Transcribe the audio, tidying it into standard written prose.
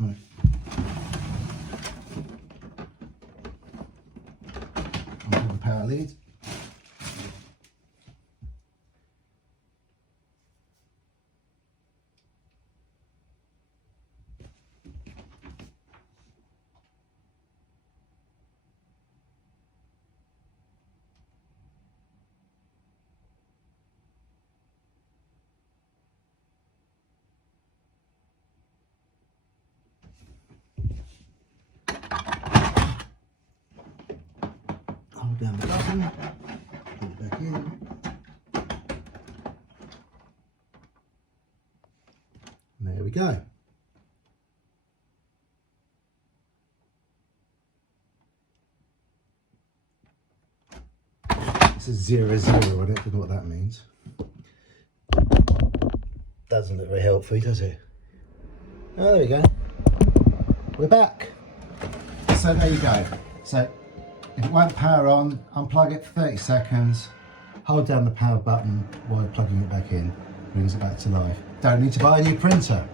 Right. Onto the power lead. Hold down the button, put it back in. And there we go. This is 0, 0 on it, I don't know what that means. Doesn't look very helpful, does it? Oh, there we go. We're back. So there you go. So if it won't power on, unplug it for 30 seconds, hold down the power button while plugging it back in, brings it back to life. Don't need to buy a new printer.